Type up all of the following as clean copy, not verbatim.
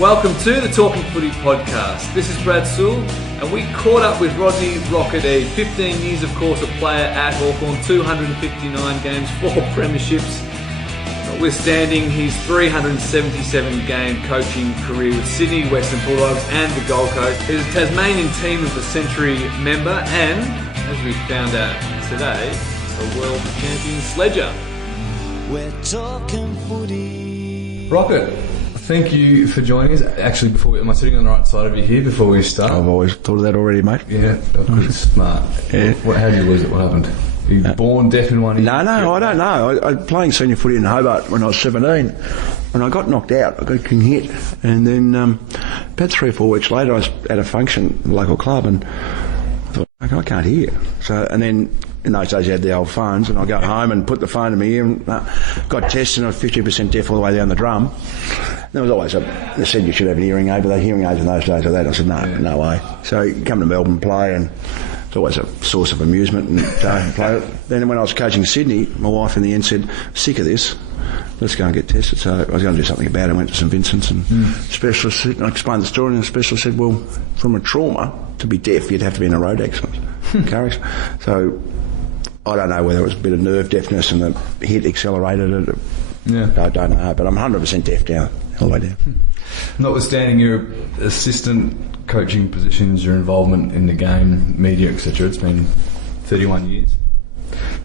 Welcome to the Talking Footy Podcast. This is Brad Sewell, and we caught up with Rodney Eade, 15 years, of course, a player at Hawthorn, 259 games, 4 premierships, notwithstanding his 377-game coaching career with Sydney, Western Bulldogs and the Gold Coast. He's a Tasmanian Team of the Century member and, as we found out today, a world champion sledger. We're talking footy. Rocket, thank you for joining us. Actually, am I sitting on the right side of you here before we start? I've always thought of that already, mate. Yeah, good, smart. Yeah. How did you lose it? What happened? Were you born deaf in one ear? No, I don't know. I was playing senior footy in Hobart when I was 17, and I got knocked out. I got hit, and then about 3 or 4 weeks later, I was at a function at the local club, and I thought, I can't hear. So, and then in those days, you had the old phones, and I go home and put the phone in my ear and got tested, and I was 50% deaf all the way down the drum. There was always they said you should have an hearing aid, but the hearing aids in those days were that. I said, no way. So you come to Melbourne and play, and it's always a source of amusement and play. Then when I was coaching Sydney, my wife in the end said, sick of this, let's go and get tested. So I was going to do something about it. I went to St Vincent's, and specialist said, and I explained the story, and the specialist said, well, from a trauma, to be deaf, you'd have to be in a road accident. Car accident. So I don't know whether it was a bit of nerve deafness and the hit accelerated it. Yeah. I don't know, but I'm 100% deaf now, all the way down. Notwithstanding your assistant coaching positions, your involvement in the game, media, etc., it's been 31 years.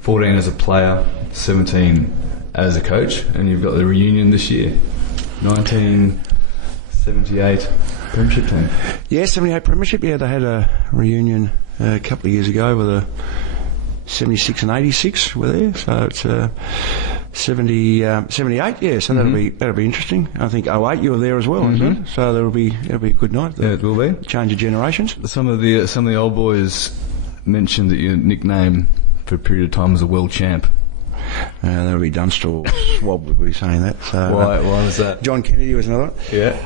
14 as a player, 17 as a coach, and you've got the reunion this year. 1978 Premiership team. Yeah, 78 Premiership. Yeah, they had a reunion a couple of years ago with a 76 and 86 were there, so it's 78. Yeah, so that'll be interesting. I think 08 you were there as well, isn't it? So it'll be a good night. Yeah, it will be. Change of generations. Some of the old boys mentioned that your nickname for a period of time was a world champ. That'll be Dunstall. Swab would be saying that. So, why was that? John Kennedy was another one. Yeah.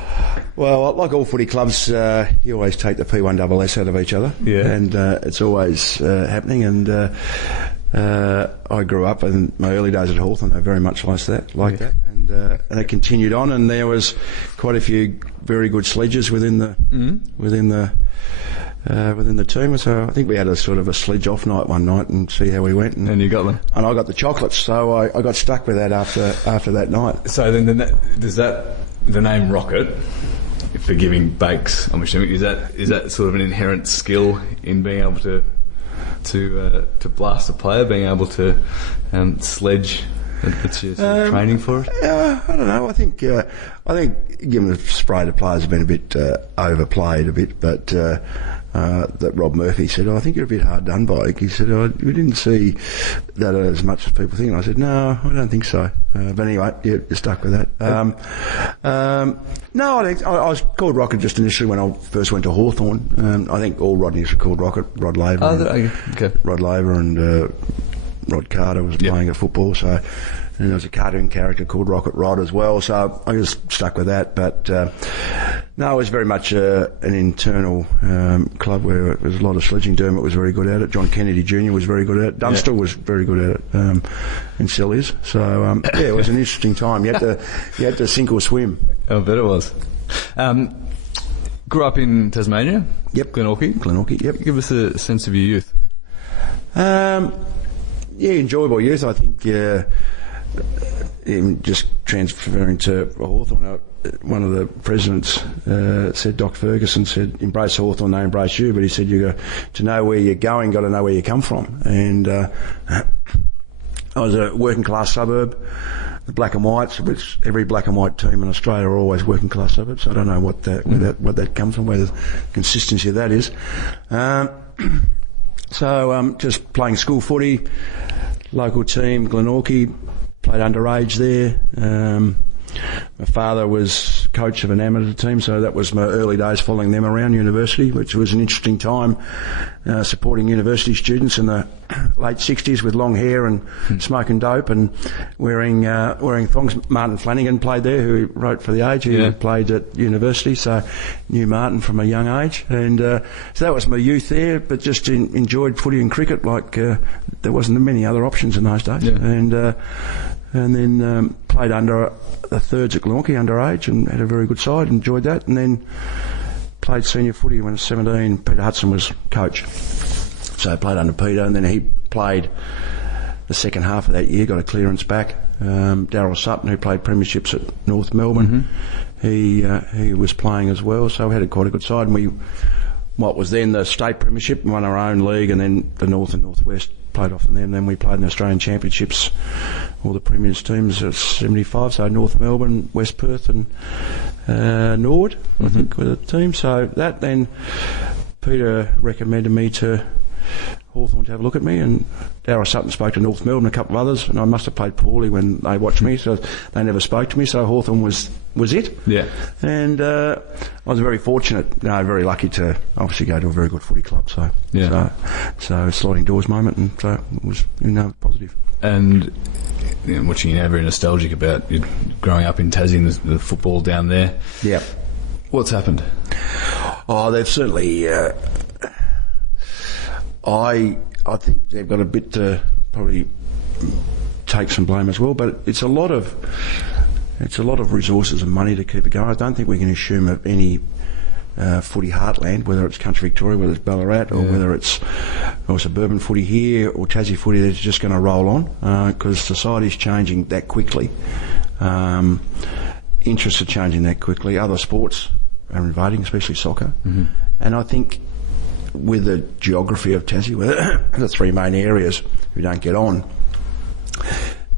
Well, like all footy clubs, you always take the P1SS out of each other. Yeah. And it's always happening. And I grew up, and my early days at Hawthorn, they were very much like that. And it continued on, and there was quite a few very good sledges within the team. So I think we had a sort of a sledge off night one night and see how we went. And you got them? And I got the chocolates, so I got stuck with that after that night. So then does that, the name Rocket, for giving bakes, I'm assuming, is that sort of an inherent skill in being able to blast a player, being able to sledge? That's your sort of training for it? I don't know. I think giving the spray to players have been a bit overplayed a bit, but that Rob Murphy said, I think you're a bit hard done by. He said, we didn't see that as much as people think. And I said, no, I don't think so. But anyway, yeah, you're stuck with that. No, I was called Rocket just initially when I first went to Hawthorn. I think all Rodneys were called Rocket. Rod Laver. Okay. Rod Laver and Rod Carter was playing at football, so, and there was a cartoon character called Rocket Rod as well, so I just stuck with that. But no, it was very much an internal club where there was a lot of sledging. Dermot was very good at it. John Kennedy Jr. was very good at it. Dunstall was very good at it, and still is. So yeah, it was an interesting time. You had to sink or swim. I bet it was. Grew up in Tasmania. Yep. Glenorchy. Yep. Give us a sense of your youth. Yeah, enjoyable youth. I think just transferring to Hawthorn, one of the presidents said, Doc Ferguson said, embrace Hawthorn, they embrace you. But he said, you got to know where you're going, got to know where you come from. And I was a working class suburb, the black and whites, which every black and white team in Australia are always working class suburbs. So I don't know what that comes from, where the consistency of that is. So just playing school footy, local team, Glenorchy, played underage there. My father was coach of an amateur team, so that was my early days following them around university, which was an interesting time, supporting university students in the late 60s with long hair and smoking dope and wearing thongs. Martin Flanagan played there, who wrote for The Age, who played at university, so knew Martin from a young age. And so that was my youth there, but just enjoyed footy and cricket like there wasn't many other options in those days. Yeah. And and then played under the thirds at Glenorchy underage and had a very good side, enjoyed that, and then played senior footy when I was 17. Peter Hudson was coach. So I played under Peter, and then he played the second half of that year, got a clearance back. Darryl Sutton, who played premierships at North Melbourne, he was playing as well, so we had quite a good side. And we, what was then the state premiership, won our own league, and then the North and Northwest played off in them. Then we played in the Australian Championships, all the premiers teams at 75, so North Melbourne, West Perth and Nord, I think, were the team. So that then, Peter recommended me to Hawthorn to have a look at me, and Darryl Sutton spoke to North Melbourne and a couple of others, and I must have played poorly when they watched me, so they never spoke to me, so Hawthorn was it. Yeah. And I was very fortunate, very lucky to obviously go to a very good footy club, so sliding doors moment, and so it was positive. And watching you now, very nostalgic about growing up in Tassie and the football down there. Yeah. What's happened? Oh, they've certainly... I think they've got a bit to probably take some blame as well, but it's a lot of resources and money to keep it going. I don't think we can assume of any footy heartland, whether it's country Victoria, whether it's Ballarat, or whether it's suburban footy here or Tassie footy, that's just going to roll on because society's changing that quickly. Interests are changing that quickly. Other sports are invading, especially soccer, and I think with the geography of Tassie, with the three main areas who don't get on,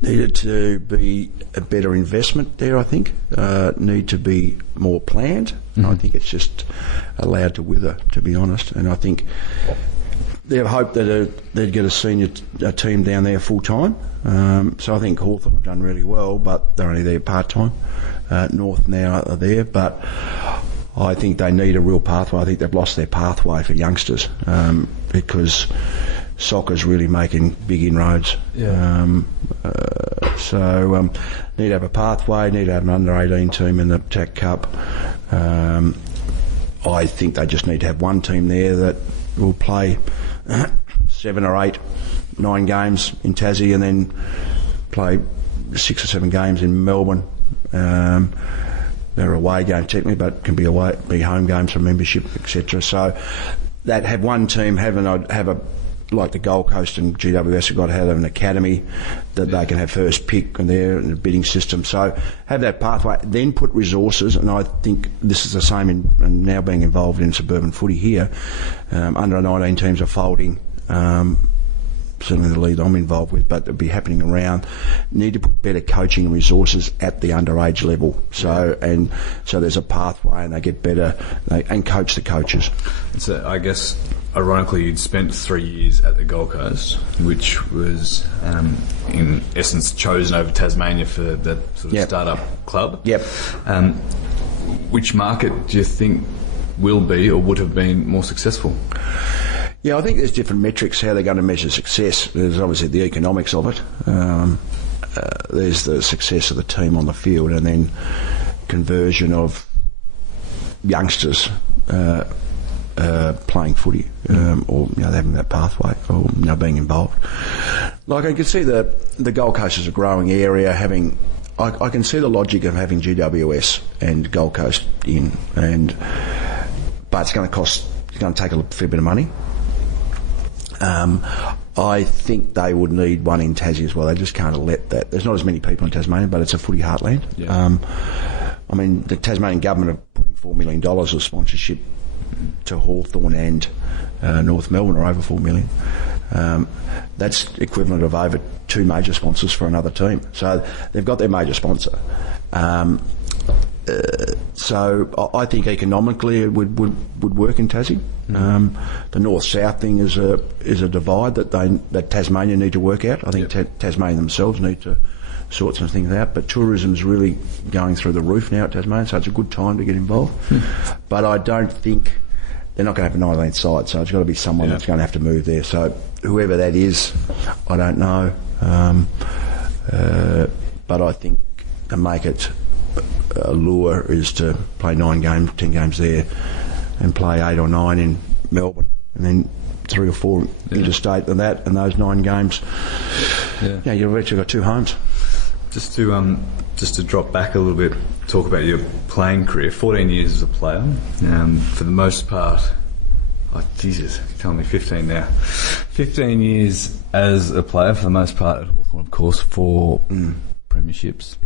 needed to be a better investment there, I think. Need to be more planned. I think it's just allowed to wither, to be honest. And I think they've hoped that they'd get a senior team down there full time. So I think Hawthorn have done really well, but they're only there part time. North now are there, but I think they need a real pathway. I think they've lost their pathway for youngsters because soccer's really making big inroads. So need to have a pathway, need to have an under-18 team in the TAC Cup. I think they just need to have one team there that will play 7 or 8, 9 games in Tassie and then play 6 or 7 games in Melbourne. They're away games technically, but can be home games for membership, etc. So that have one team, have a like the Gold Coast and GWS have got to have an academy that they can have first pick and they're in a bidding system. So have that pathway, then put resources, and I think this is the same in now being involved in suburban footy here. Under 19 teams are folding. Certainly the league I'm involved with, but it'll be happening around. Need to put better coaching and resources at the underage level. So there's a pathway, and they get better and coach the coaches. So I guess, ironically, you'd spent 3 years at the Gold Coast, which was in essence chosen over Tasmania for that sort of start-up club. Yep. Which market do you think will be or would have been more successful? Yeah, I think there's different metrics how they're going to measure success. There's obviously the economics of it. There's the success of the team on the field, and then conversion of youngsters playing footy, or having that pathway, or being involved. Like I can see the Gold Coast is a growing area. I can see the logic of having GWS and Gold Coast in, but it's going to cost. It's going to take a fair bit of money. I think they would need one in Tassie as well. They just can't let that. There's not as many people in Tasmania, but it's a footy heartland. Yeah. I mean, the Tasmanian government are putting $4 million of sponsorship to Hawthorn and North Melbourne, or over $4 million. That's equivalent of over 2 major sponsors for another team. So they've got their major sponsor. So I think economically it would work in Tassie. The north-south thing is a divide that Tasmania need to work out. I think Tasmania themselves need to sort some things out. But tourism's really going through the roof now at Tasmania, so it's a good time to get involved. But I don't think they're not going to have a 19th side, so it's got to be someone that's going to have to move there. So whoever that is, I don't know. But I think to make it a lure is to play 9 games, 10 games there, and play 8 or 9 in Melbourne, and then 3 or 4 interstate and those 9 games. You've actually got 2 homes. Just to drop back a little bit, talk about your playing career. 14 years as a player. For the most part, Jesus, you're telling me 15 now. 15 years as a player, for the most part at Hawthorn, of course, 4 premierships.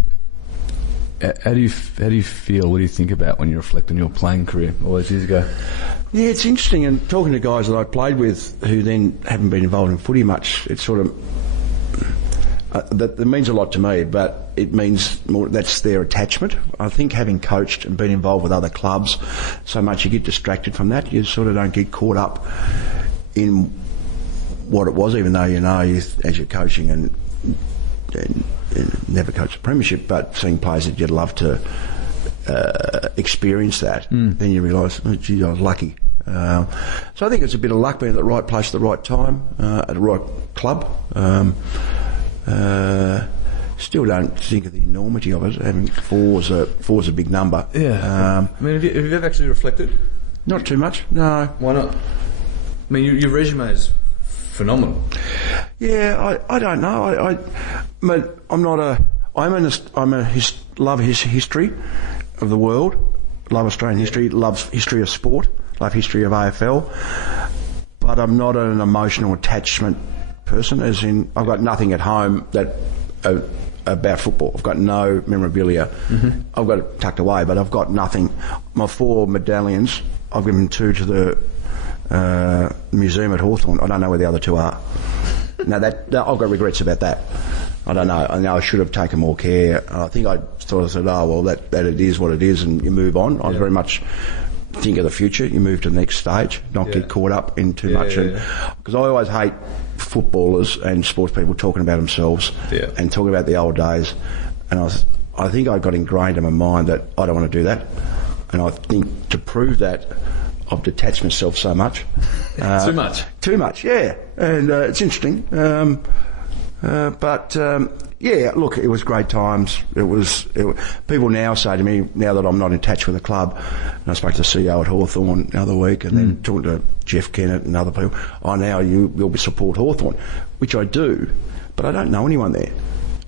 How do you feel? What do you think about when you reflect on your playing career all those years ago? Yeah, it's interesting, and talking to guys that I played with who then haven't been involved in footy much, it's sort of that means a lot to me, but it means more that's their attachment. I think having coached and been involved with other clubs so much, you get distracted from that. You sort of don't get caught up in what it was, even though as you're coaching and never coached a premiership, but seeing players that you'd love to experience that, then you realise, oh, gee, I was lucky. So I think it's a bit of luck being at the right place at the right time, at the right club. Still don't think of the enormity of it. Having four's a big number. Yeah. I mean, have you ever actually reflected? Not too much. No. Why not? I mean, your resume is phenomenal. Yeah, I don't know. Love his history of the world. Love Australian history. Love history of sport. Love history of AFL. But I'm not an emotional attachment person, as in I've got nothing at home that about football. I've got no memorabilia. I've got it tucked away, but I've got nothing. My 4 medallions, I've given 2 to the museum at Hawthorn. I don't know where the other 2 are. Now that I've got regrets about that. I don't know. I know I should have taken more care. I think I sort of said, oh well, that it is what it is, and you move on. I was very much think of the future. You move to the next stage, not get caught up in too much. Because I always hate footballers and sports people talking about themselves and talking about the old days. And I think I got ingrained in my mind that I don't want to do that. And I think to prove that, I've detached myself so much. Too much, yeah. And it's interesting. Yeah, look, it was great times. People now say to me, now that I'm not in touch with the club, and I spoke to the CEO at Hawthorn the other week, and then talking to Jeff Kennett and other people, now you'll support Hawthorn, which I do, but I don't know anyone there,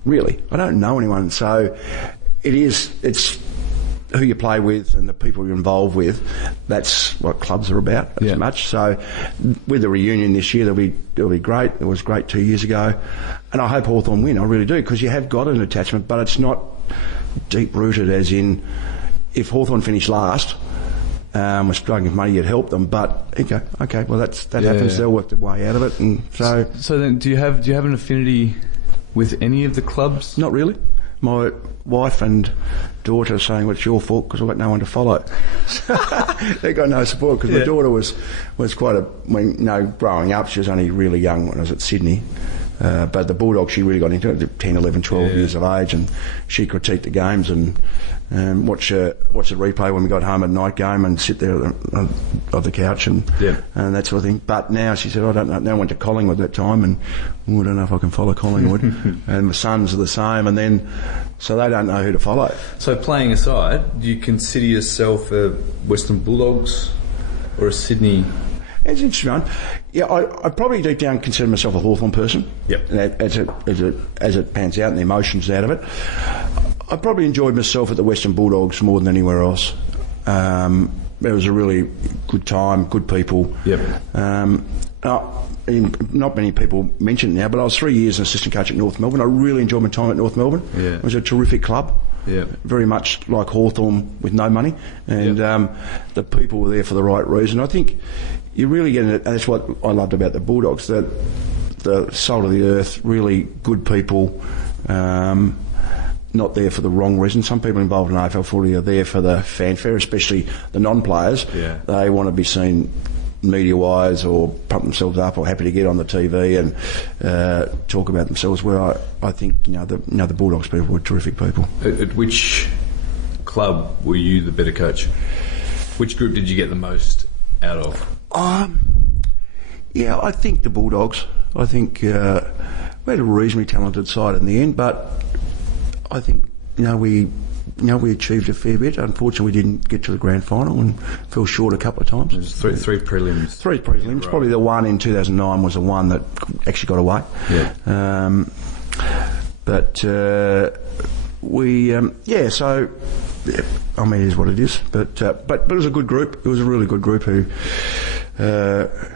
really. I don't know anyone, so it's who you play with and the people you're involved with. That's what clubs are about as much. So with the reunion this year, it'll be great. It was great 2 years ago, and I hope Hawthorn win. I really do, because you have got an attachment, but it's not deep rooted. As in, if Hawthorn finished last, we're struggling with money, you'd help them. But okay, well that happens. They'll work their way out of it, and so. So then, do you have an affinity with any of the clubs? Not really. My wife and daughter are saying, well, it's your fault because I've got no one to follow. They got no support, because my daughter was quite growing up, she was only really young when I was at Sydney. But the Bulldogs, she really got into it at 10, 11, 12 years of age, and she critiqued the games and watch the replay when we got home at night game and sit there on the couch and that sort of thing. But now she said, I don't know. Now I went to Collingwood that time, and I don't know if I can follow Collingwood. And my sons are the same, and then so they don't know who to follow. So playing aside, do you consider yourself a Western Bulldogs or a Sydney? It's interesting, man. Yeah, I probably deep down consider myself a Hawthorn person. Yep. As it pans out and the emotions out of it. I probably enjoyed myself at the Western Bulldogs more than anywhere else. It was a really good time, good people. Yep. Not many people mention it now, but I was 3 years an assistant coach at North Melbourne. I really enjoyed my time at North Melbourne. Yeah. It was a terrific club. Yeah. Very much like Hawthorn with no money, and the people were there for the right reason. I think you really get it, and that's what I loved about the Bulldogs, the salt of the earth, really good people, not there for the wrong reason. Some people involved in AFL footy are there for the fanfare, especially the non-players. Yeah. They want to be seen media-wise or pump themselves up or happy to get on the TV and talk about themselves, where I think the Bulldogs people were terrific people. At which club were you the better coach? Which group did you get the most out of? I think the Bulldogs. I think we had a reasonably talented side in the end, but I think we achieved a fair bit. Unfortunately, we didn't get to the grand final and fell short a couple of times. It was three prelims. Three prelims. Probably the one in 2009 was the one that actually got away. Yeah. But we, so, yeah, I mean, it is what it is. But it was a good group. It was a really good group who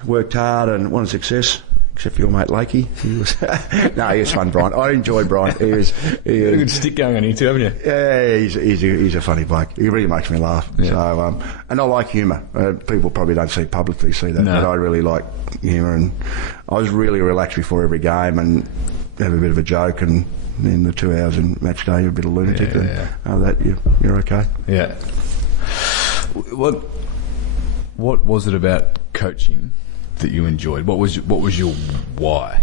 worked hard and wanted success. Except for your mate Lakey. He was fun, Brian. I enjoyed Brian. He was a good stick going on you too, haven't you? Yeah, he's a funny bloke. He really makes me laugh. Yeah. So, and I like humour. People probably don't publicly see that, but I really like humour. And I was really relaxed before every game and have a bit of a joke, and then the 2 hours in match day, you're a bit of lunatic. Yeah. And that you're okay. Yeah. What was it about coaching that you enjoyed? What was your why?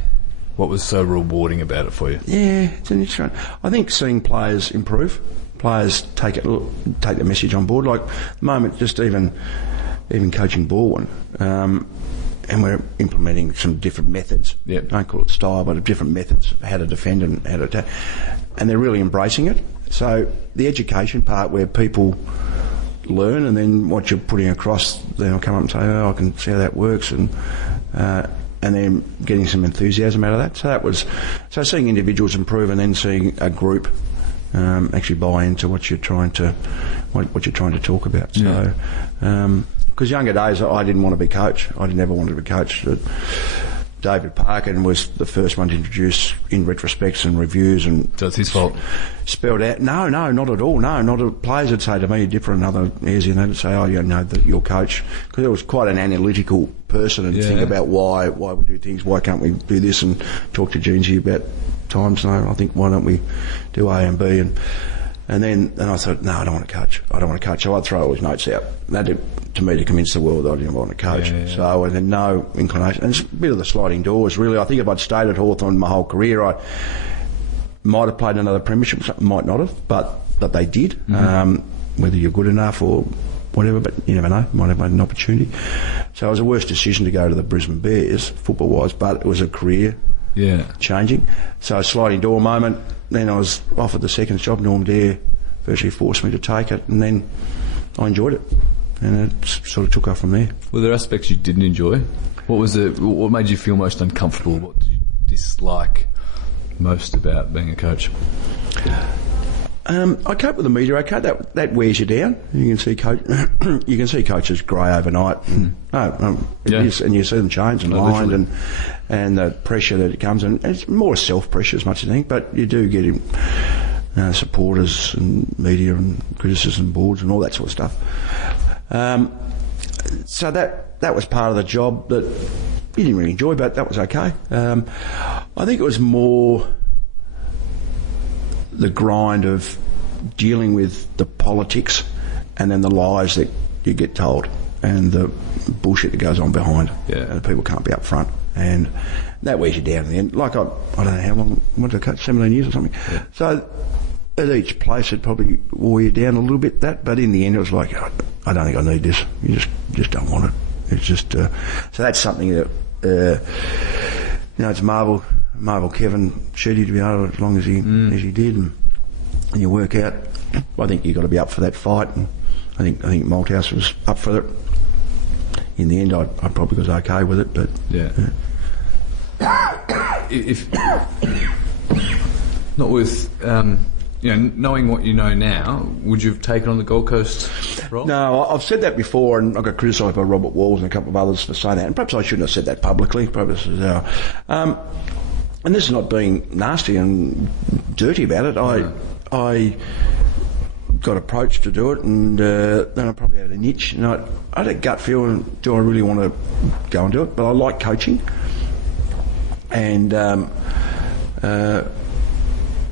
What was so rewarding about it for you? Yeah, it's an interesting one. I think seeing players improve, players take the message on board. Like the moment, just even coaching ball one, and we're implementing some different methods. Yep. Don't call it style, but different methods of how to defend and how to attack, and they're really embracing it. So the education part where people learn, and then what you're putting across, they'll come up and say, "Oh, I can see how that works," and then getting some enthusiasm out of that. So that was seeing individuals improve, and then seeing a group actually buy into what you're trying to talk about. So, because younger days, I didn't want to be coach. I never wanted to be coach. David Parkin was the first one to introduce in retrospects and reviews, and so it's his fault. Spelled out. No, not at all. No, not at, players would say to me, different other areas, and they'd say, "Oh, you know, your coach," because it was quite an analytical person and think about why we do things, why can't we do this, and talk to Jeansy about times. No, I think why don't we do A and B, and then I thought, no, I don't want to coach. So I'd throw all his notes out. That did, to me, to convince the world that I didn't want to coach. So, and then no inclination. And it's a bit of the sliding doors, really. I think if I'd stayed at Hawthorn my whole career, I might have played another premiership, might not have, but they did. Whether you're good enough or whatever, but you never know, might have made an opportunity. So it was a worse decision to go to the Brisbane Bears, football-wise, but it was a career changing. So a sliding door moment, then I was offered the second job. Norm Dare virtually forced me to take it, and then I enjoyed it, and it sort of took off from there. Were there aspects you didn't enjoy? What made you feel most uncomfortable? What did you dislike most about being a coach? I cope with the media. Okay, that wears you down. You can see coaches grey overnight. It is, and you see them change and lined, and the pressure that it comes, and it's more self-pressure as much as anything. But you do get supporters and media and criticism boards and all that sort of stuff. So that was part of the job that you didn't really enjoy, but that was okay. I think it was more the grind of dealing with the politics and then the lies that you get told and the bullshit that goes on behind. And people can't be up front, and that wears you down in the end. Like I don't know how long, what did I coach, 17 years or something. So at each place it probably wore you down a little bit, but in the end it was like, I don't think I need this. You just don't want it. It's just so that's something that it's Marvel Kevin Sheedy to be able to, as long as he did, and you work out. I think you've got to be up for that fight, and I think Malthouse was up for it. In the end, I probably was okay with it, but if not with knowing what you know now, would you have taken on the Gold Coast role? No, I've said that before, and I got criticised by Robert Walls and a couple of others for saying that, and perhaps I shouldn't have said that publicly. Perhaps this is and this is not being nasty and dirty about it. I got approached to do it, and then I probably had a niche, and I had a gut feel, do I really want to go and do it? But I like coaching, and my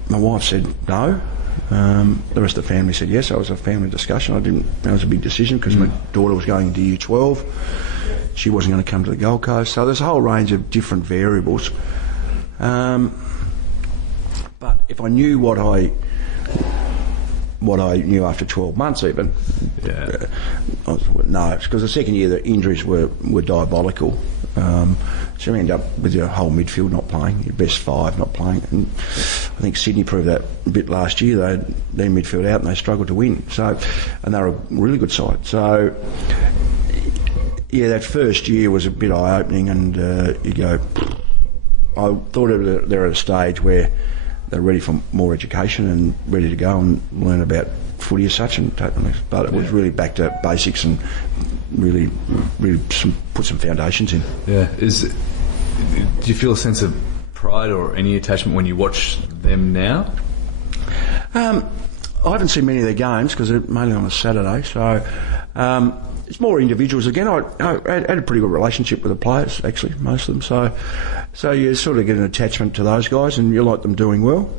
wife said no. The rest of the family said yes. So it was a family discussion. That was a big decision because my daughter was going into year 12. She wasn't going to come to the Gold Coast. So there's a whole range of different variables. But if I knew what I knew after 12 months even, no, because the second year the injuries were diabolical. So you end up with your whole midfield not playing, your best five not playing. And I think Sydney proved that a bit last year. They had their midfield out and they struggled to win. So, and they were a really good side. So, yeah, that first year was a bit eye-opening, and you go, I thought they're at a stage where they're ready for more education and ready to go and learn about footy as such and take the next. But it was really back to basics and really put some foundations in. Yeah. Do you feel a sense of pride or any attachment when you watch them now? I haven't seen many of their games because they're mainly on a Saturday, so it's more individuals again. I had a pretty good relationship with the players, actually, most of them. So you sort of get an attachment to those guys, and you like them doing well.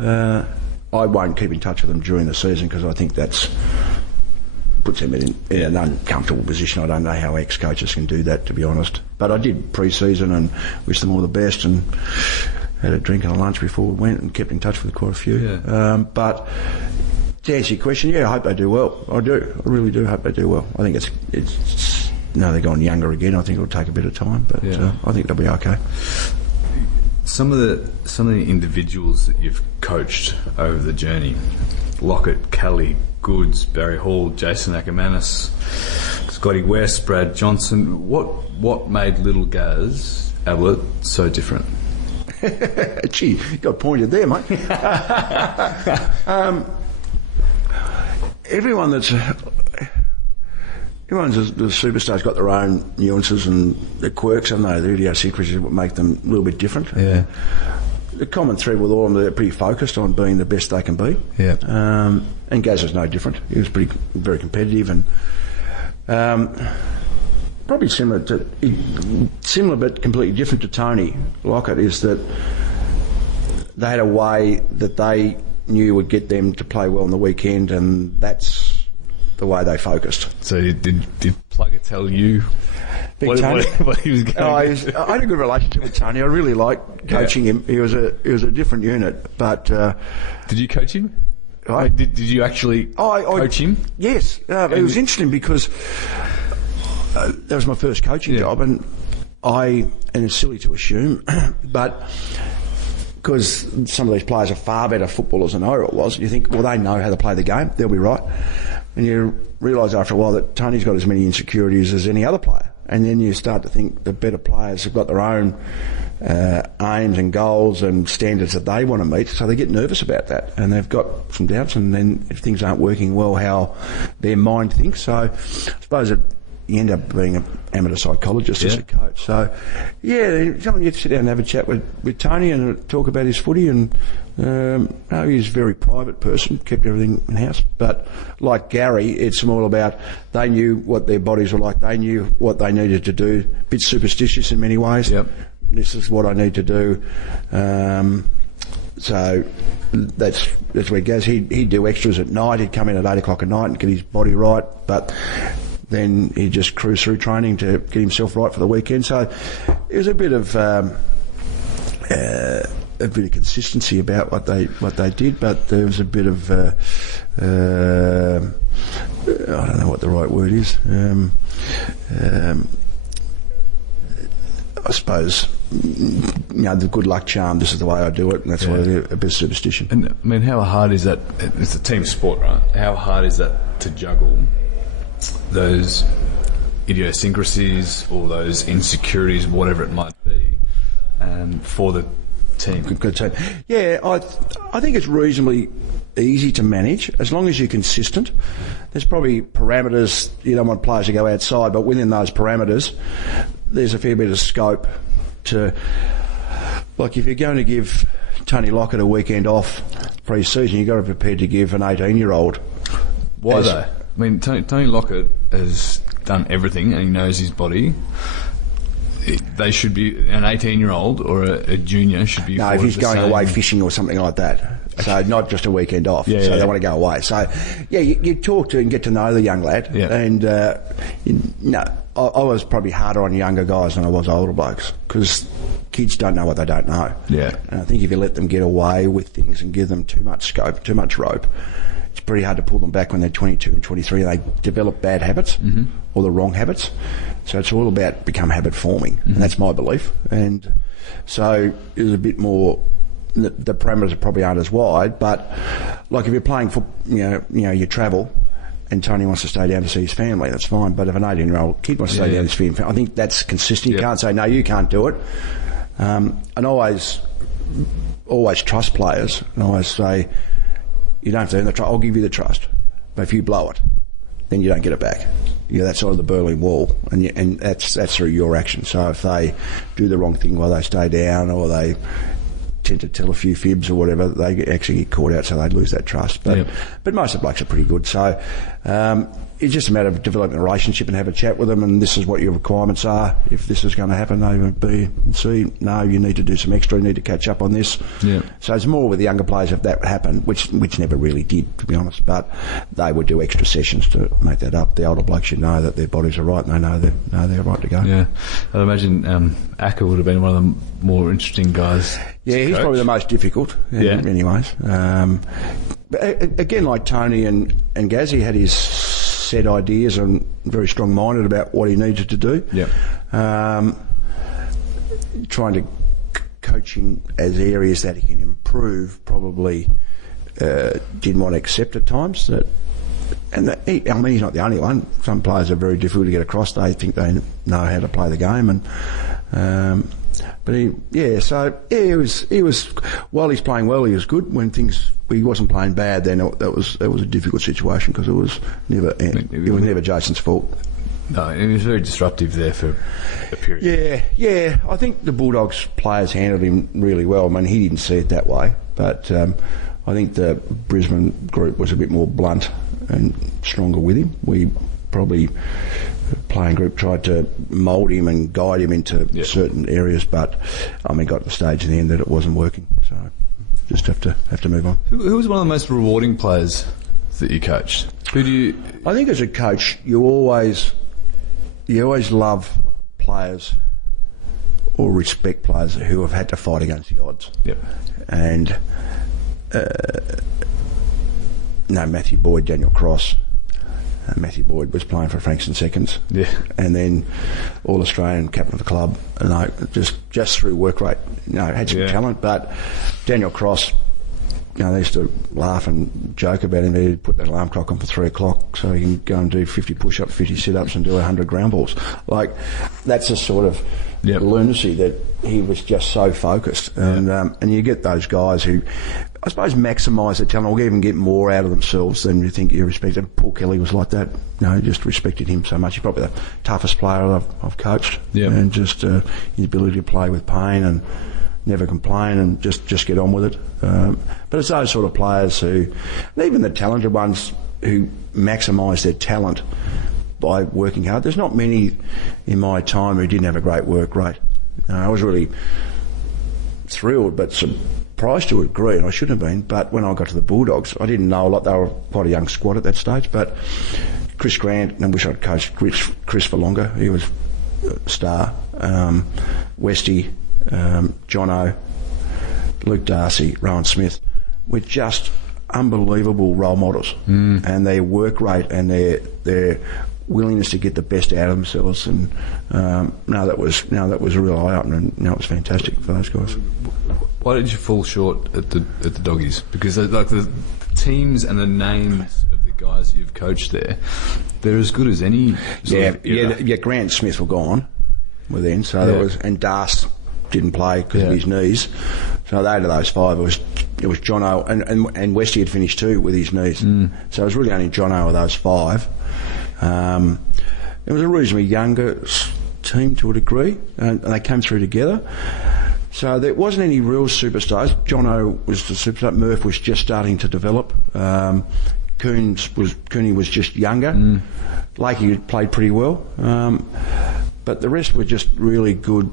I won't keep in touch with them during the season because I think that's puts them in an uncomfortable position. I don't know how ex-coaches can do that, to be honest. But I did pre-season and wished them all the best and had a drink and a lunch before we went and kept in touch with quite a few. Yeah. But to answer your question, I hope they do well. I do. I really do hope they do well. I think it's they're going younger again. I think it'll take a bit of time, but I think they'll be okay. Some of the individuals that you've coached over the journey, Lockett, Kelly, Goods, Barry Hall, Jason Ackermanis, Scotty West, Brad Johnson. What made little Gaz Ablett so different? Gee, you got pointed there, mate. Everyone's the superstars got their own nuances and their quirks, and the idiosyncrasies that make them a little bit different. Yeah. The common thread with all of them, they're pretty focused on being the best they can be. Yeah. And Gaz was no different. He was very competitive and probably similar but completely different to Tony Lockett is that they had a way that they knew would get them to play well on the weekend, and that's the way they focused. So did Plugger tell you what he was going to I had a good relationship with Tony. I really liked coaching him. He was a different unit, but did you coach him? Did you actually coach him? Yes. It was interesting because that was my first coaching job, and it's silly to assume, but because some of these players are far better footballers than I was, you think, well, they know how to play the game, they'll be right. And you realise after a while that Tony's got as many insecurities as any other player. And then you start to think the better players have got their own aims and goals and standards that they want to meet, so they get nervous about that. And they've got some doubts, and then if things aren't working well, how their mind thinks. So I suppose you end up being an amateur psychologist as a coach. So, you sit down and have a chat with Tony and talk about his footy. And he's a very private person, kept everything in-house. But like Gary, it's more about they knew what their bodies were like. They knew what they needed to do. A bit superstitious in many ways. Yep. This is what I need to do. So that's where he goes. He'd do extras at night. He'd come in at 8 o'clock at night and get his body right. But then he'd just cruise through training to get himself right for the weekend. So it was a bit of consistency about what they did, but there was a bit of I don't know what the right word is. I suppose the good luck charm. This is the way I do it, and that's why a bit of superstition. And I mean, how hard is that? It's a team sport, right? How hard is that to juggle those idiosyncrasies or those insecurities, whatever it might be, for the team? Good team. Yeah, I think it's reasonably easy to manage as long as you're consistent. There's probably parameters. You don't want players to go outside, but within those parameters, there's a fair bit of scope to. Like if you're going to give Tony Lockett a weekend off pre-season, you've got to be prepared to give an 18-year-old. Why though? I mean, Tony Lockett has done everything and he knows his body. They should be, an 18-year-old or a junior should be. No, if he's going away fishing or something like that. So not just a weekend off. They want to go away. So, you talk to and get to know the young lad. Yeah. And, I was probably harder on younger guys than I was older blokes because kids don't know what they don't know. Yeah. And I think if you let them get away with things and give them too much scope, too much rope, it's pretty hard to pull them back when they're 22 and 23 and they develop bad habits or the wrong habits. So it's all about become habit forming, and that's my belief. And so it was a bit more. The parameters probably aren't as wide, but like if you're playing you travel, and Tony wants to stay down to see his family, that's fine. But if an 18-year-old kid wants to stay down to see his family, I think that's consistent. You can't say no, you can't do it. And always always trust players, and I always say, you don't have to earn the trust. I'll give you the trust, but if you blow it, then you don't get it back. You're that side of the Berlin Wall, and that's through your action. So if they do the wrong thing while they stay down, or they tend to tell a few fibs or whatever, they actually get caught out, so they'd lose that trust. But most of the blokes are pretty good. So it's just a matter of developing a relationship and have a chat with them, and this is what your requirements are. If this is going to happen, A, B, and C, no, you need to do some extra, you need to catch up on this. Yeah. So it's more with the younger players if that happened, which never really did, to be honest, but they would do extra sessions to make that up. The older blokes should know that their bodies are right, and they know they're right to go. Yeah, I'd imagine Acker would have been one of the more interesting guys. Yeah, he's probably the most difficult in many ways. But again, like Tony and Gazzy had his set ideas and very strong-minded about what he needed to do. Yeah. Trying to coach him as areas that he can improve, probably didn't want to accept at times. He's not the only one. Some players are very difficult to get across. They think they know how to play the game, and he was while he's playing well, he was good. When he wasn't playing bad, then that was a difficult situation, because it was never Jason's fault. No, it was very disruptive there for a period. Yeah. I think the Bulldogs players handled him really well. I mean, he didn't see it that way, but I think the Brisbane group was a bit more blunt and stronger with him. We probably, playing group, tried to mould him and guide him into certain areas, but got to the stage in the end that it wasn't working. So just have to move on. Who was one of the most rewarding players that you coached? I think as a coach, you always love players or respect players who have had to fight against the odds. Yep. And Matthew Boyd, Daniel Cross. Matthew Boyd was playing for Frankston Seconds, and then All-Australian captain of the club, and just through work rate. Had some talent, but Daniel Cross, they used to laugh and joke about him. He'd put that alarm clock on for 3 o'clock so he can go and do 50 push-ups, 50 sit-ups, and do 100 ground balls. That's a sort of lunacy that he was just so focused, and you get those guys who, I suppose, maximise their talent, or even get more out of themselves than you think you respect them. Paul Kelly was like that. Just respected him so much. He's probably the toughest player I've coached, and just his ability to play with pain and never complain and just get on with it. But it's those sort of players who, and even the talented ones who maximise their talent by working hard. There's not many in my time who didn't have a great work rate. I was really thrilled but surprised to a degree, and I shouldn't have been, but when I got to the Bulldogs, I didn't know a lot. They were quite a young squad at that stage, but Chris Grant, and I wish I'd coached Chris for longer. He was a star. Westy, Jono, Luke Darcy, Rowan Smith, were just unbelievable role models, and their work rate and their willingness to get the best out of themselves, and that was a real eye opener, and it was fantastic for those guys. Why did you fall short at the Doggies? Because the teams and the names of the guys that you've coached there, they're as good as any. Grant Smith were gone then, so there was, and Darce didn't play because of his knees. So out of those 5, it was Jono, and Westy had finished too with his knees. So it was really only Jono of those 5. It was a reasonably younger team to a degree, and they came through together. So there wasn't any real superstars. Jono was the superstar. Murph was just starting to develop. Cooney was just younger. Lakey had played pretty well. But the rest were just really good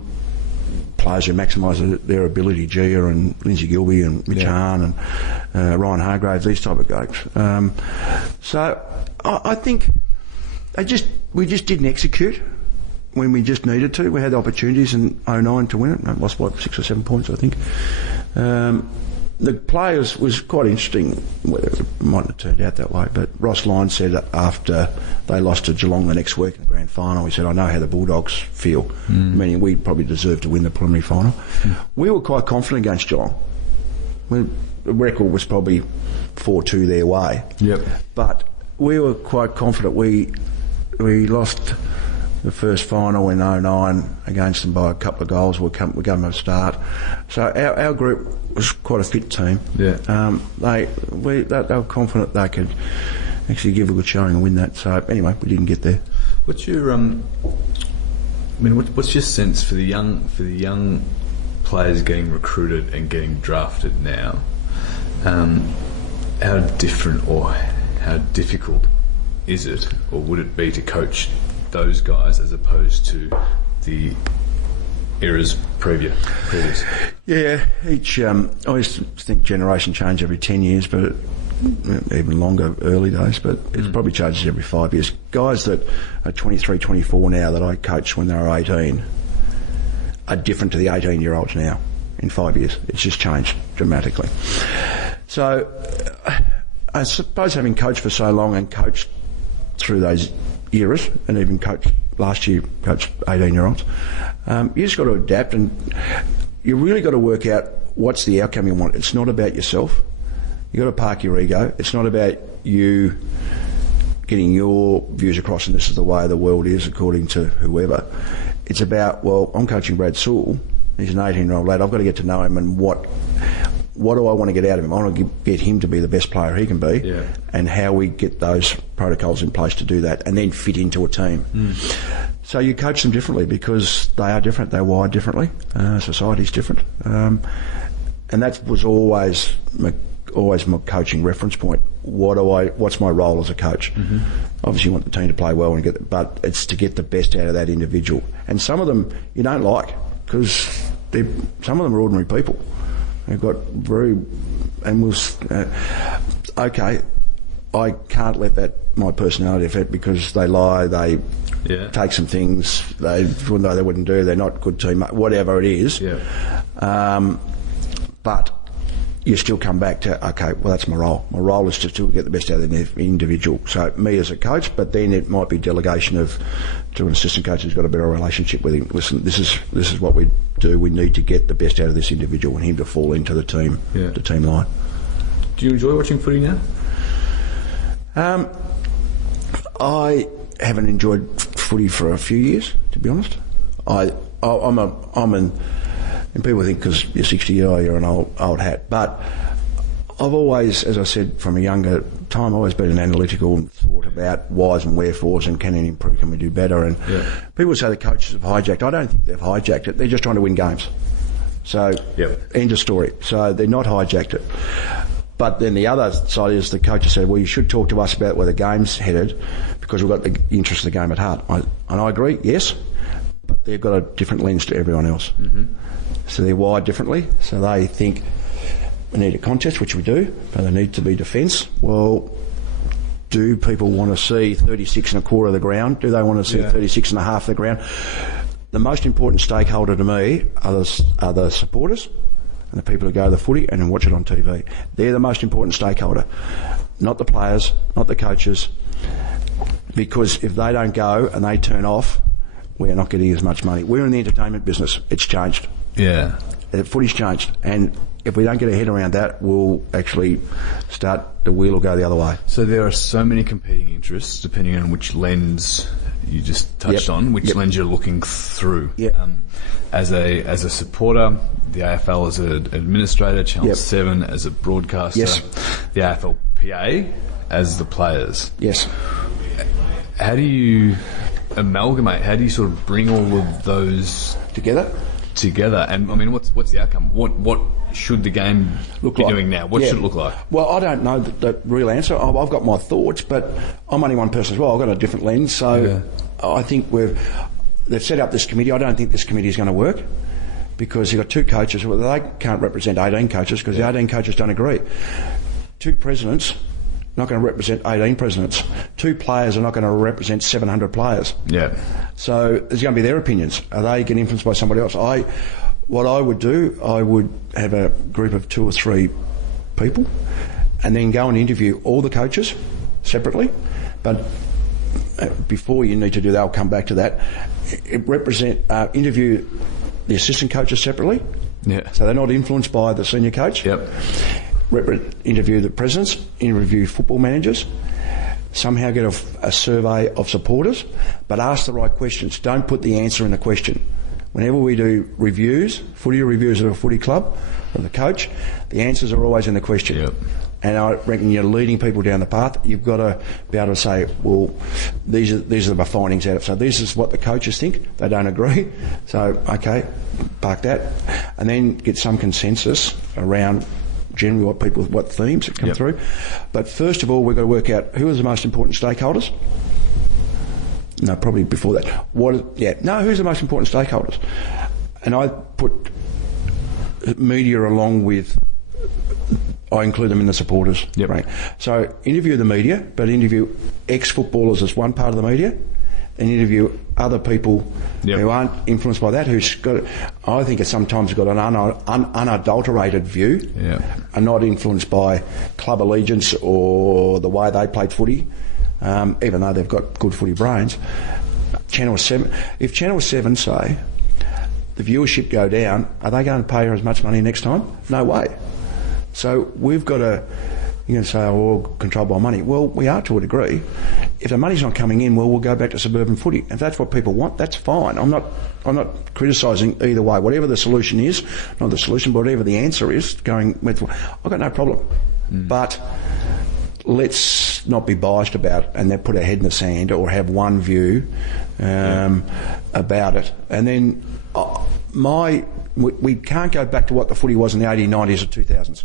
players who maximised their ability. Gia and Lindsay Gilby and Mitch Hahn and Ryan Hargraves, these type of guys. So I think we just didn't execute when we just needed to. We had the opportunities in 2009 to win it. Lost by 6 or 7 points, I think. The players was quite interesting. It mightn't have turned out that way, but Ross Lyne said after they lost to Geelong the next week in the grand final, he said, I know how the Bulldogs feel, meaning we probably deserved to win the preliminary final. We were quite confident against Geelong. The record was probably 4-2 their way, but we were quite confident. We lost the first final in 09 against them by a couple of goals. We gave them a start. So our group was quite a fit team. Yeah. They were confident they could actually give a good showing and win that. So anyway, we didn't get there. What's your what's your sense for the young players getting recruited and getting drafted now? How different or how difficult is it, or would it be to coach those guys as opposed to the eras previous? Yeah, I always think generation change every 10 years, but even longer early days, but it probably changes every 5 years. Guys that are 23, 24 now that I coached when they were 18 are different to the 18-year-olds now in 5 years. It's just changed dramatically. So I suppose having coached for so long and coached through those eras, and even coached 18-year-olds, you just got to adapt, and you really got to work out what's the outcome you want. It's not about yourself. You got to park your ego. It's not about you getting your views across and this is the way the world is according to whoever. It's about, well, I'm coaching Brad Sewell. He's an 18-year-old lad. I've got to get to know him, and what do I want to get out of him? I want to get him to be the best player he can be, and how we get those protocols in place to do that and then fit into a team. So you coach them differently because they are different, they're wired differently, society's different. And that was always my coaching reference point. What's my role as a coach? Obviously you want the team to play well, but it's to get the best out of that individual. And some of them you don't like because some of them are ordinary people. They've got okay, I can't let my personality affect because they lie, they take some things they wouldn't do, they're not good team, whatever it is. But you still come back to, okay, well, that's my role. My role is to still get the best out of the individual. So me as a coach, but then it might be delegation to an assistant coach who's got a better relationship with him. Listen, this is what we do. We need to get the best out of this individual and him to fall into the team line. Do you enjoy watching footy now? I haven't enjoyed footy for a few years, to be honest. And people think because you're 60, you're an old hat. But I've always, as I said, from a younger time, always been an analytical and thought about whys and wherefores and can it improve, can we do better? And people say the coaches have hijacked. I don't think they've hijacked it. They're just trying to win games. So, end of story. So they're not hijacked it. But then the other side is the coaches say, well, you should talk to us about where the game's headed because we've got the interest of the game at heart. And I agree, yes, but they've got a different lens to everyone else. So they're wired differently. So they think we need a contest, which we do, but they need to be defence. Well, do people want to see 36 and a quarter of the ground? Do they want to see 36 and a half of the ground? The most important stakeholder to me are the supporters and the people who go to the footy and watch it on TV. They're the most important stakeholder, not the players, not the coaches, because if they don't go and they turn off, we're not getting as much money. We're in the entertainment business. It's changed. Yeah. Footy's changed, and if we don't get a head around that, we'll actually start the wheel will go the other way. So there are so many competing interests depending on which lens you just touched on, which lens you're looking through. As a supporter, the AFL as an administrator, Channel 7 as a broadcaster, the AFLPA as the players. Yes. How do you amalgamate? How do you sort of bring all of those together? And I mean, what's the outcome? What should the game be doing now? What should it look like? Well, I don't know the real answer. I've got my thoughts, but I'm only one person as well. I've got a different lens, so I think they've set up this committee. I don't think this committee is going to work because you've got two coaches. Well, they can't represent 18 coaches because the 18 coaches don't agree. Two presidents not going to represent 18 presidents. Two players are not going to represent 700 players. So there's going to be their opinions. Are they getting influenced by somebody else? What I would do, I would have a group of 2 or 3 people and then go and interview all the coaches separately. But before you need to do that, I'll come back to that. Interview the assistant coaches separately. So they're not influenced by the senior coach. Interview the presidents, interview football managers, somehow get a survey of supporters, but ask the right questions. Don't put the answer in the question. Whenever we do footy reviews at a footy club, of the coach, the answers are always in the question. Yep. And I reckon you're leading people down the path. You've got to be able to say, well, these are my findings out of it. So this is what the coaches think. They don't agree. So, okay, park that. And then get some consensus around generally what themes that come through. But first of all, we've got to work out who are the most important stakeholders. No, probably before that. Who's the most important stakeholders? And I put media along with, I include them in the supporters. Yep. Right? So interview the media, but interview ex-footballers as one part of the media, and interview other people who aren't influenced by that, who's got, I think, sometimes got an unadulterated view, and not influenced by club allegiance or the way they played footy, even though they've got good footy brains. Channel 7, if Channel 7 say the viewership go down, are they going to pay her as much money next time? No way. So we've got to, you can say, oh, we're controlled by money. Well, we are to a degree. If the money's not coming in, well, we'll go back to suburban footy. If that's what people want, that's fine. I'm not criticising either way. Whatever the solution is, not the solution, but whatever the answer is, going with, I've got no problem. But let's not be biased about it and then put our head in the sand or have one view about it. And then we can't go back to what the footy was in the 80s, 90s or 2000s.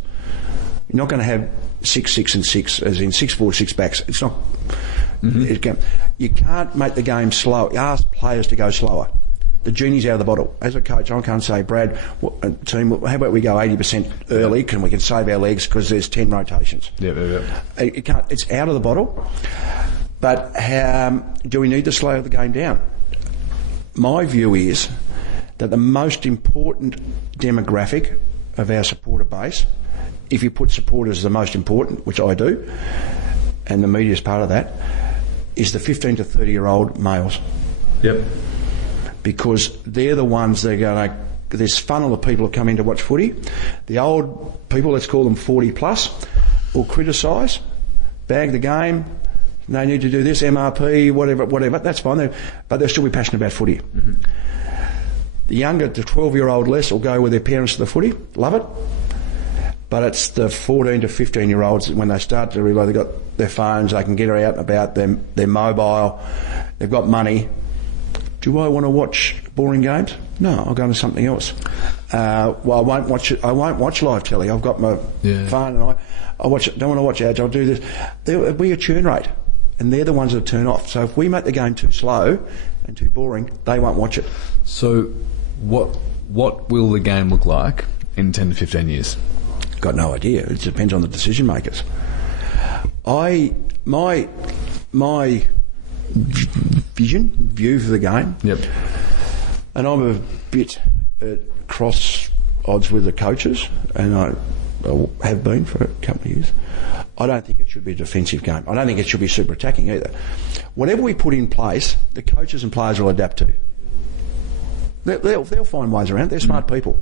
You're not going to have 6, 6 and 6, as in 6 forward, 6 backs. It's not. You can't make the game slow. You ask players to go slower. The genie's out of the bottle. As a coach, I can't say, Brad, team, how about we go 80% early, and we can save our legs because there's 10 rotations. It can't. It's out of the bottle. But do we need to slow the game down? My view is that the most important demographic of our supporter base, if you put supporters as the most important, which I do, and the media is part of that, is the 15 to 30-year-old males. Yep. Because they're the ones that are going to, this funnel of people who come in to watch footy. The old people, let's call them 40 plus, will criticise, bag the game, they need to do this, MRP, whatever, that's fine, but they'll still be passionate about footy. The younger, the 12-year-old less, will go with their parents to the footy, love it. But it's the 14 to 15-year-olds when they start to realise they've got their phones, they can get out and about, they're mobile, they've got money. Do I want to watch boring games? No, I'll go into something else. Well, I won't watch it. I won't watch live telly. I've got my phone and I watch it. Don't want to watch ads. I'll do this. There'll be a churn rate, and they're the ones that turn off. So if we make the game too slow and too boring, they won't watch it. So what will the game look like in 10 to 15 years? Got no idea. It depends on the decision makers. My view for the game. Yep. And I'm a bit at cross odds with the coaches, and I have been for a couple of years. I don't think it should be a defensive game. I don't think it should be super attacking either. Whatever we put in place, the coaches and players will adapt to. They'll find ways around. They're smart people.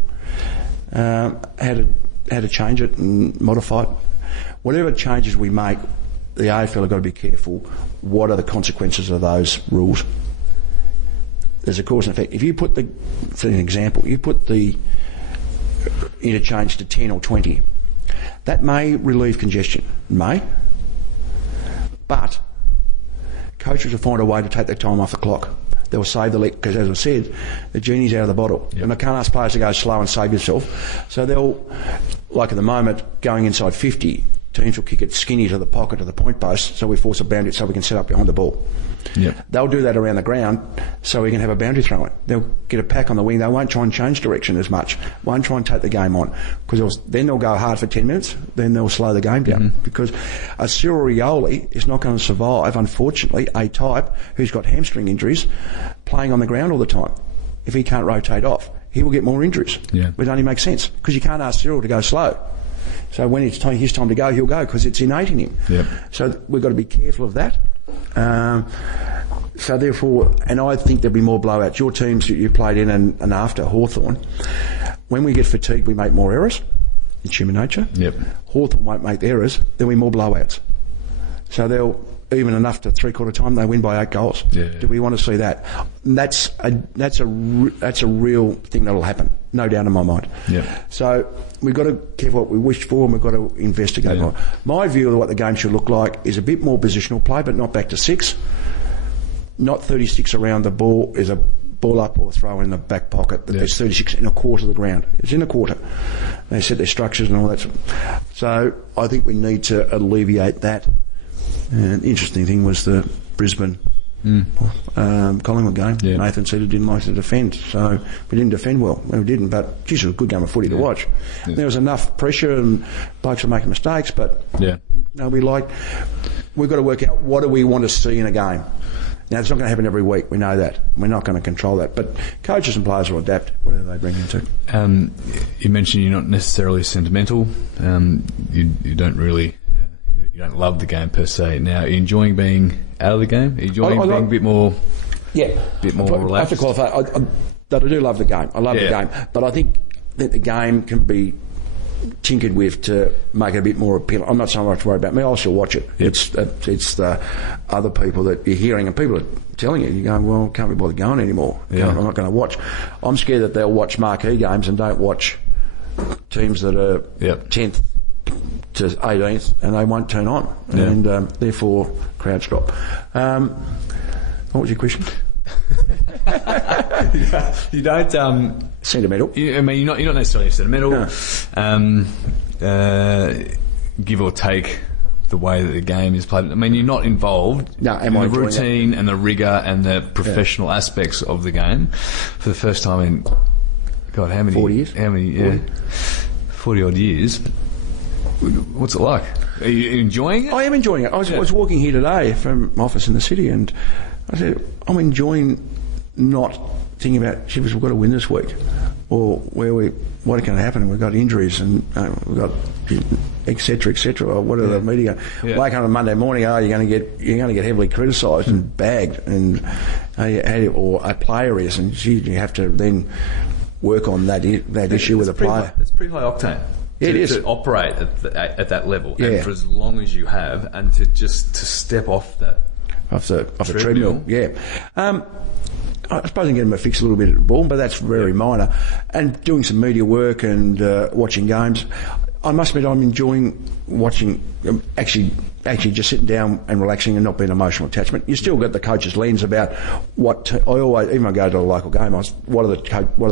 How to change it and modify it. Whatever changes we make, the AFL have got to be careful. What are the consequences of those rules? There's a cause and effect. If you put for an example, you put the interchange to 10 or 20, that may relieve congestion, but coaches will find a way to take their time off the clock. They'll save the leg, because as I said, the genie's out of the bottle. Yep. And I can't ask players to go slow and save yourself. So they'll, like at the moment, going inside 50, teams will kick it skinny to the pocket of the point post, so we force a boundary so we can set up behind the ball. Yep. They'll do that around the ground so we can have a boundary throw in. They'll get a pack on the wing. They won't try and change direction as much. Won't try and take the game on, because then they'll go hard for 10 minutes. Then they'll slow the game down, because a Cyril Rioli is not going to survive, unfortunately, a type who's got hamstring injuries playing on the ground all the time. If he can't rotate off, he will get more injuries. Yeah. But it only makes sense, because you can't ask Cyril to go slow. So when it's his time to go, he'll go, because it's innate in him. Yep. So we've got to be careful of that. So therefore, and I think there'll be more blowouts. Your teams that you played in and after Hawthorn, when we get fatigued, we make more errors. It's human nature. Yep. Hawthorn won't make the errors. There'll be more blowouts. So even enough to three-quarter time they win by 8 goals. Yeah. Do we want to see that? That's a real thing that'll happen, no doubt in my mind. Yeah. So we've got to care what we wish for, and we've got to investigate more. My view of what the game should look like is a bit more positional play, but not back to 6. Not 36 around the ball is a ball up or throw in the back pocket. There's 36 in a quarter of the ground. It's in a quarter. They set their structures and all that. So I think we need to alleviate that. And the interesting thing was the Brisbane Collingwood game. Yeah. Nathan said he didn't like to defend, so we didn't defend well. We didn't, but geez, it was a good game of footy to watch. Yeah. There was enough pressure and blokes were making mistakes, but we've got to work out what do we want to see in a game. Now, it's not going to happen every week. We know that. We're not going to control that. But coaches and players will adapt, whatever they bring into. You mentioned you're not necessarily sentimental. You don't really... you don't love the game per se. Now, are you enjoying being out of the game? Are you enjoying being a bit more... Yeah. Bit more relaxed? I have to qualify. I do love the game. I love the game. But I think that the game can be tinkered with to make it a bit more appealing. I'm not so much worried about me. I'll still watch it. Yep. It's the other people that you're hearing, and people are telling you, you're going, well, can't be bothered going anymore. Yeah. I'm not going to watch. I'm scared that they'll watch marquee games and don't watch teams that are 10th to 18th, and they won't turn on, and therefore crowds drop. What was your question? You don't sentimental. I mean, you're not necessarily sentimental. No. Give or take the way that the game is played. I mean, you're not involved in the routine and the rigour and the professional aspects of the game for the first time in how many 40 years? How many? 40 odd years. What's it like? Are you enjoying it? I am enjoying it. I was walking here today from my office in the city, and I said, I'm enjoying not thinking about, gee, we've got to win this week, or what can happen? We've got injuries, and we've got etc. or what are the media? Wake up on a Monday morning, you're going to get heavily criticised and bagged, and or a player is, and you have to then work on that issue with a player. It's pretty high octane. It is to operate at that level, and for as long as you have, and to step off that off the treadmill. I suppose I'm getting my fix a little bit at the ball, but that's very minor. And doing some media work and watching games, I must admit I'm enjoying watching. Actually, just sitting down and relaxing and not being emotional attachment. You still got the coach's lens about what I always, even when I go to a local game, what are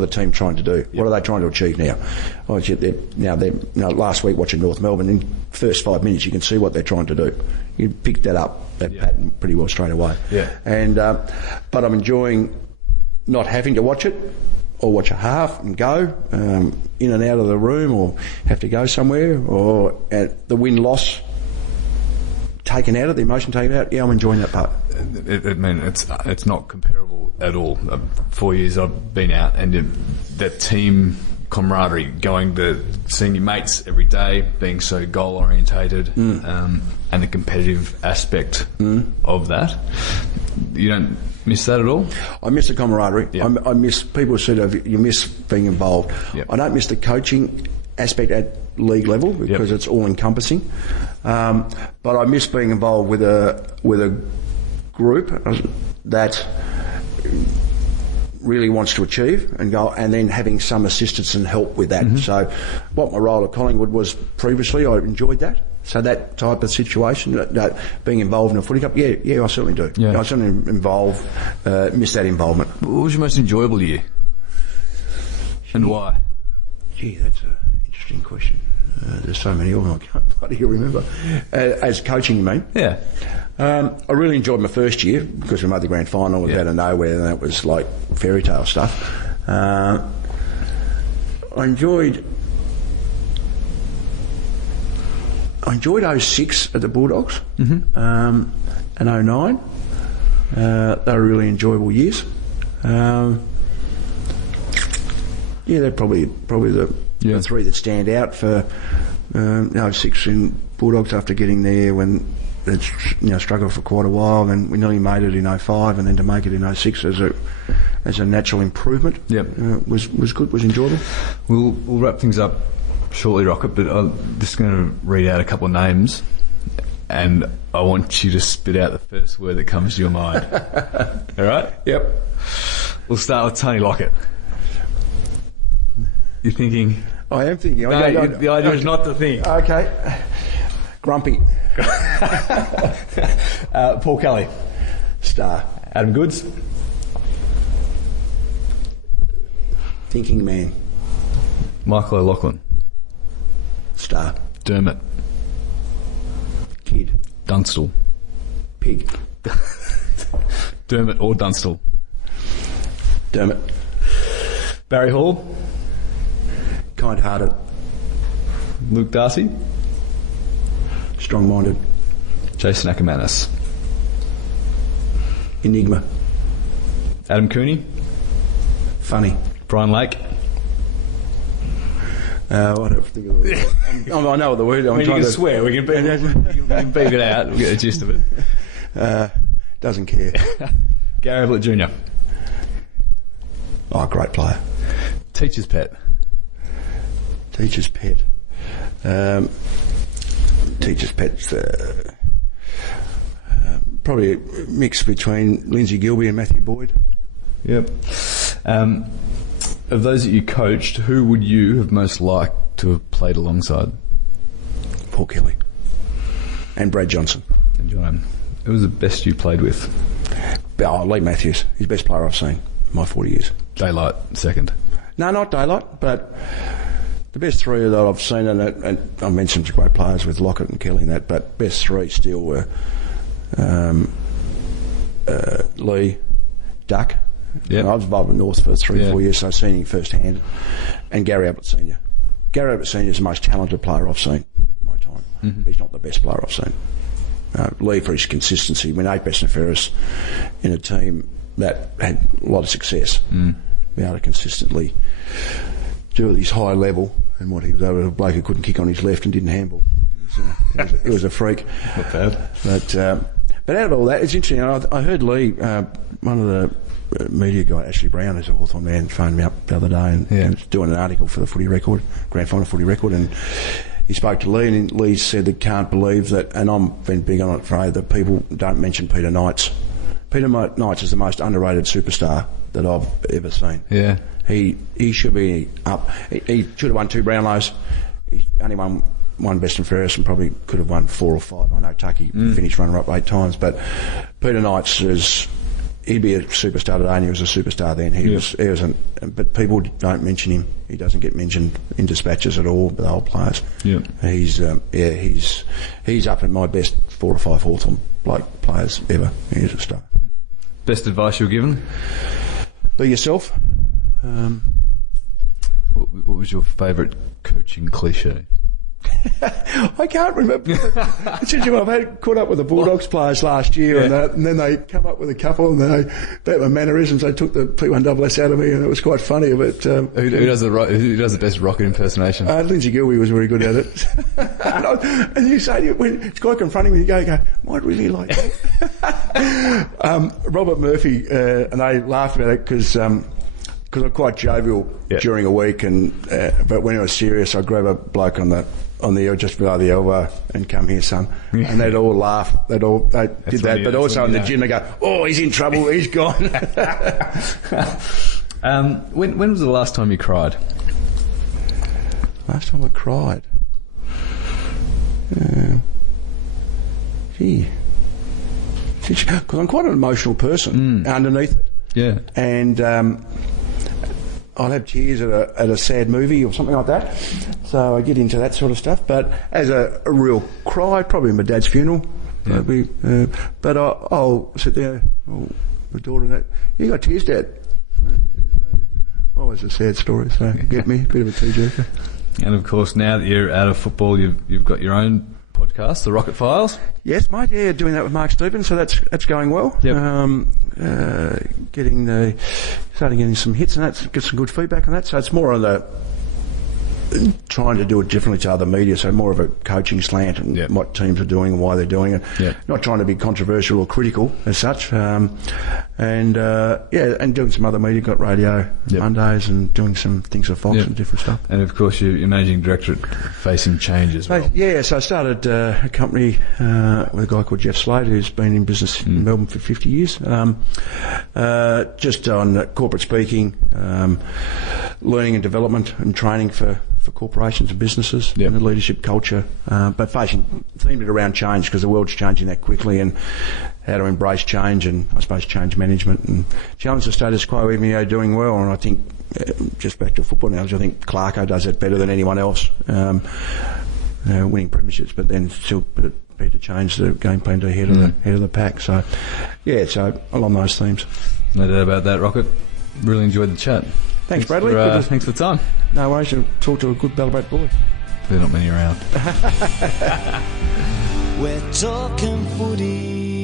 the team trying to do? Yep. What are they trying to achieve now? Last week watching North Melbourne, in the first 5 minutes you can see what they're trying to do. You pick that pattern pretty well straight away. Yeah. And but I'm enjoying not having to watch it, or watch a half and go in and out of the room, or have to go somewhere, or at the win-loss taken out of the emotion taken out. I'm enjoying that part. It's not comparable at all. 4 years I've been out, and that team camaraderie, going to seeing your mates every day, being so goal orientated, and the competitive aspect of that. You don't miss that at all? I miss the camaraderie. Yep. I miss people sort of, you miss being involved. Yep. I don't miss the coaching aspect at league level because it's all encompassing. But I miss being involved with a group that really wants to achieve and go, and then having some assistance and help with that. So what my role at Collingwood was previously, I enjoyed that. So that type of situation, being involved in a footy cup, I certainly do. Yeah. I certainly miss that involvement. What was your most enjoyable year? And why? Gee, that's an interesting question. There's so many of them I can't bloody remember. As coaching, you mean? Yeah. I really enjoyed my first year because we made the grand final. It was out of nowhere, and that was like fairy tale stuff. I enjoyed 06 at the Bulldogs, and 09. They were really enjoyable years. They're probably the three that stand out for 06 in Bulldogs after getting there when it's struggled for quite a while, and we nearly made it in 05, and then to make it in 06 as a natural improvement was good, was enjoyable. We'll wrap things up shortly, Rocket, but I'm just going to read out a couple of names and I want you to spit out the first word that comes to your mind. All right? Yep. We'll start with Tony Lockett. You're thinking... I am thinking. No, the idea is not to think. Okay. Grumpy. Paul Kelly. Star. Adam Goods. Thinking man. Michael O'Loughlin. Star. Dermot. Kid. Dunstall. Pig. Dermot or Dunstall. Dermot. Barry Hall. Kind-hearted. Luke Darcy. Strong-minded. Jason Ackermanis. Enigma. Adam Cooney. Funny. Brian Lake. I don't think of the word. I know what the word. You can swear. We can beep it out. We'll get the gist of it. Doesn't care. Gary Ablett Jr. Oh, great player. Teacher's pet. Teacher's pet. Teacher's pet's probably a mix between Lindsay Gilbey and Matthew Boyd. Yep. Of those that you coached, who would you have most liked to have played alongside? Paul Kelly. And Brad Johnson. And John. Who was the best you played with? Lee Matthews. He's the best player I've seen in my 40 years. Daylight, second. No, not Daylight, but the best three that I've seen, and I mentioned some great players with Lockett and Kelly and that, but best three still were Lee, Duck. Yep. I was involved in North for 3 or 4 years, so I've seen him firsthand. And Gary Ablett Senior. Gary Ablett Senior is the most talented player I've seen in my time. But he's not the best player I've seen. Lee, for his consistency, when 8 best and fairest in a team that had a lot of success, be able to consistently do it at his high level, and what he was able to, a bloke who couldn't kick on his left and didn't handball. It was a freak. Not bad. But out of all that, it's interesting. I heard Lee, one of the media guy, Ashley Brown, who's a Hawthorn man, phoned me up the other day and was doing an article for the Footy Record, Grand Final Footy Record, and he spoke to Lee, and Lee said they can't believe that, and I've been big on it for that people don't mention Peter Knights. Peter Knights is the most underrated superstar that I've ever seen. Yeah. He should be up. He should have won 2 Brownlows. He only won 1 best and fairest and probably could have won 4 or 5. I know Tucky finished runner-up 8 times, but Peter Knights he'd be a superstar today, and he was a superstar then. He was, but people don't mention him. He doesn't get mentioned in dispatches at all by the old players. Yeah. He's up in my best 4 or 5 Hawthorn players ever. He's a star. Best advice you were given? Be yourself. What was your favourite coaching cliche? I can't remember. It's interesting. I've caught up with the Bulldogs players last year, and then they come up with a couple, and about my mannerisms, they took the P1SS out of me, and it was quite funny. But who does the best Rocket impersonation? Lindsay Gilbey was very good at it. and you say when it's quite confronting when you go, might really like that. Robert Murphy, and they laughed about it because I'm quite jovial during a week, but when I was serious, I'd grab a bloke on the just below the elbow and come here, son. And they'd all laugh. They did that, but also in the gym they go, "Oh, he's in trouble. He's gone." When was the last time you cried? Last time I cried. Because I'm quite an emotional person underneath it. Yeah. And I'll have tears at a sad movie or something like that. So I get into that sort of stuff. But as a real cry, probably my dad's funeral. Probably. But I'll sit there. My daughter, you got tears, Dad? Always a sad story. So get me a bit of a tearjerker. And of course, now that you're out of football, you've got your own podcast, The Rocket Files. Yes, mate. Yeah, doing that with Mark Stevens, so that's going well. Yep. Starting getting some hits and that, get some good feedback on that. So it's more on the trying to do it differently to other media, so more of a coaching slant and what teams are doing and why they're doing it. Yep. Not trying to be controversial or critical as such. And and doing some other media, got radio Mondays and doing some things for Fox and different stuff. And of course, you're managing director at Facing Change as well. So I started a company with a guy called Jeff Slade, who's been in business in Melbourne for 50 years, just on corporate speaking, learning and development and training for corporations and businesses and the leadership culture, but themed it around change, because the world's changing that quickly, and how to embrace change, and I suppose change management and challenge the status quo, even though doing well. And I think, just back to football analogy, I think Clarko does that better than anyone else, winning premierships, but then still prepared to change the game plan to head of the pack. So so along those themes. No doubt about that, Rocket. Really enjoyed the chat. Thanks, Bradley. Thanks for the time. No worries. To talk to a good Ballarat boy. There are not many around. We're talking footy.